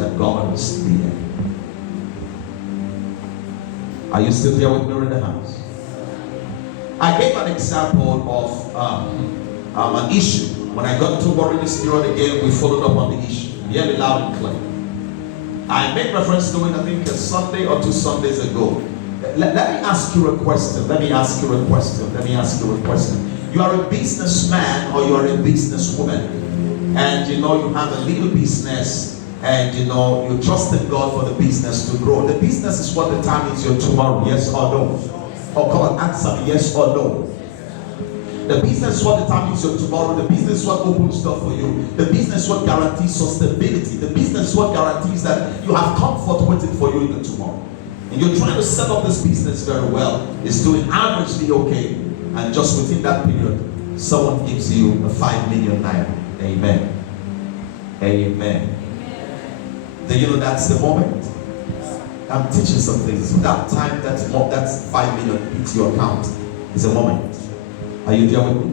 that governs the earth. Are you still here with me in the house? I gave an example of an issue. When I got to worry this period again, we followed up on the issue. Really loud and clear. I made reference to it, I think, a Sunday or 2 Sundays ago. Let me ask you a question. You are a businessman or you are a businesswoman, and you have a little business, and you trusted God for the business to grow. The business is what determines your tomorrow, yes or no? Oh, come on, answer me, yes or no? The business is what determines your tomorrow. The business is what opens doors for you. The business is what guarantees sustainability. The business is what guarantees that you have comfort waiting for you in the tomorrow. And you're trying to set up this business very well. It's doing averagely okay. And just within that period, someone gives you a 5 million naira. Amen. Amen. Do you know that's the moment? I'm teaching some things. That time that 5 million hits your account is a moment. Are you there with me?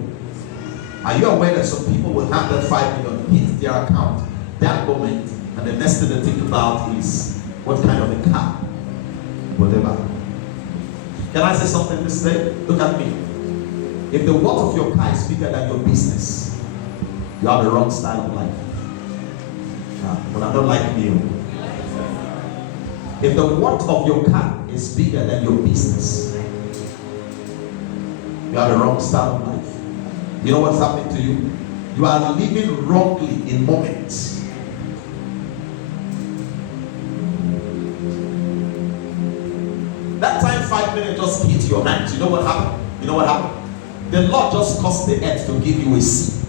Are you aware that some people will have that 5 million hit their account that moment, and the next thing they think about is what kind of a car will they buy? Can I say something this day? Look at me. If the worth of your car is bigger than your business, you have the wrong style of life. But I don't like you. If the worth of your car is bigger than your business, you have the wrong style of life. You know what's happening to you? You are living wrongly in moments. That time 5 minutes just hit your hands. You know what happened? The Lord just caused the earth to give you a seed.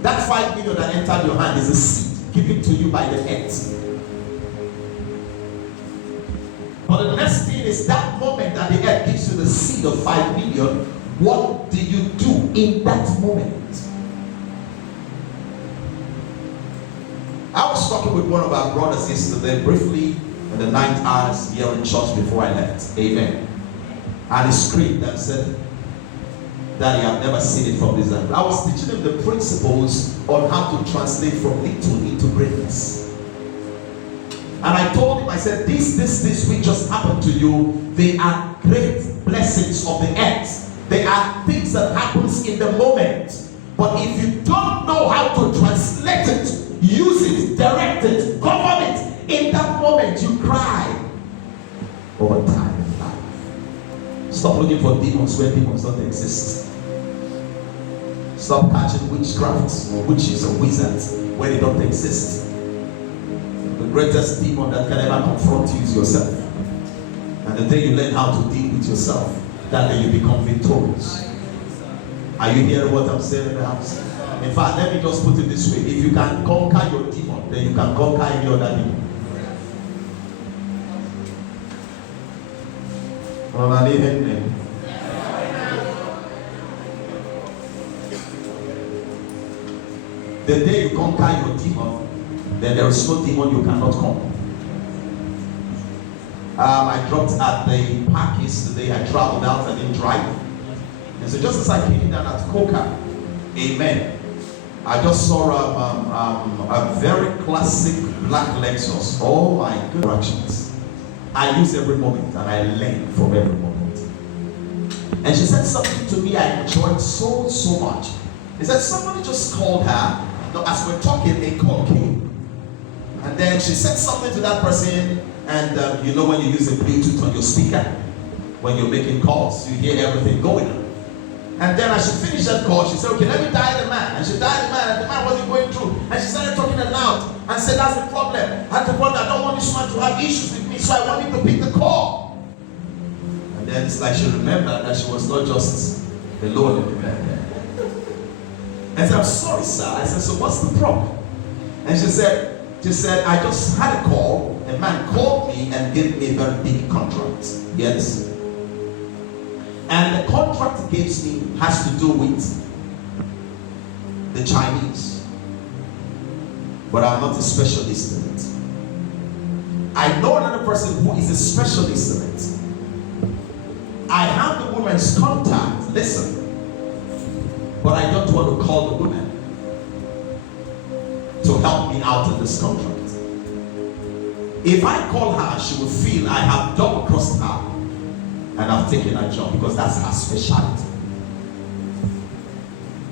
That 5 million that entered your hand is a seed given to you by the earth. But the next thing is that moment that the earth gives you the seed of 5 million, what do you do in that moment? I was talking with one of our brothers yesterday briefly in the night hours here in church before I left. Amen. And he screamed and said, Daddy, I've never seen it from this angle. I was teaching him the principles on how to translate from little into greatness. And I told him, I said, this which just happened to you, they are great blessings of the earth. They are things that happens in the moment. But if you don't know how to translate it, use it, direct it, govern it, in that moment you cry over time in life. Stop looking for demons where demons don't exist. Stop catching witchcrafts or witches or wizards where they don't exist. The greatest demon that can ever confront you is yourself. And the day you learn how to deal with yourself, that day you become victorious. Are you hearing what I'm saying in the house? In fact, let me just put it this way. If you can conquer your demon, then you can conquer any other demon. The day you conquer your demon, then there is no demon you cannot conquer. I dropped at the park yesterday. I traveled out, I didn't drive. And so just as I came down at Coca, amen, I just saw a very classic black Lexus. Oh my goodness. I use every moment and I learn from every moment. And she said something to me I enjoyed so much. He said somebody just called her. No, as we're talking, a call came. And then she said something to that person, and you know when you use a Bluetooth on your speaker, when you're making calls, you hear everything going on. And then as she finished that call, she said, okay, let me dial the man. And she dialed the man, and the man wasn't going through. And she started talking aloud and said, that's the problem. I don't want this man to have issues with me, so I want him to pick the call. And then it's like she remembered that she was not just alone in the bed. I said, I'm sorry, sir. I said, so what's the problem? And she said, I just had a call. A man called me and gave me a very big contract. Yes. And the contract he gives me has to do with the Chinese. But I'm not a specialist in it. I know another person who is a specialist in it. I have the woman's contact. Listen. But I don't want to call the woman to help me me out of this contract. If I call her, she will feel I have double-crossed her and I've taken her job, because that's her specialty.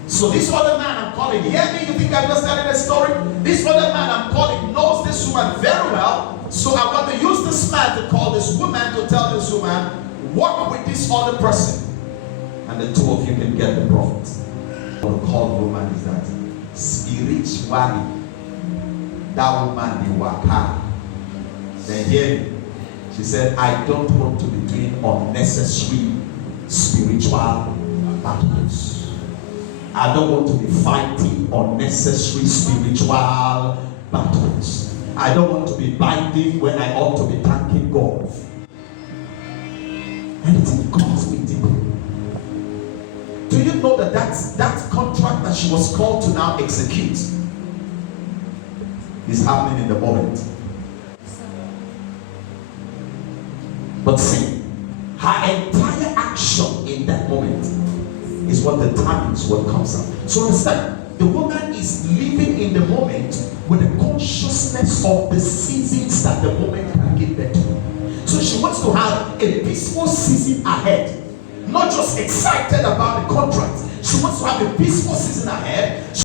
So this other man I'm calling, hear me? You think I'm just telling a story? This other man I'm calling knows this woman very well. So I want to use this man to call this woman to tell this woman, work with this other person, and the two of you can get the profit. What I call the woman is that spiritually, that woman the waka. Then hear me. She said, I don't want to be doing unnecessary spiritual battles. I don't want to be fighting unnecessary spiritual battles. I don't want to be binding when I ought to be thanking God. And it involves me deeply. Do you know that that contract that she was called to now execute is happening in the moment? But see, her entire action in that moment is what determines what comes out. So understand, the woman is living in the moment with the consciousness of the seasons that the moment can give birth to. So she wants to have a peaceful season ahead, not just excited about the contract. She wants to have a peaceful season ahead.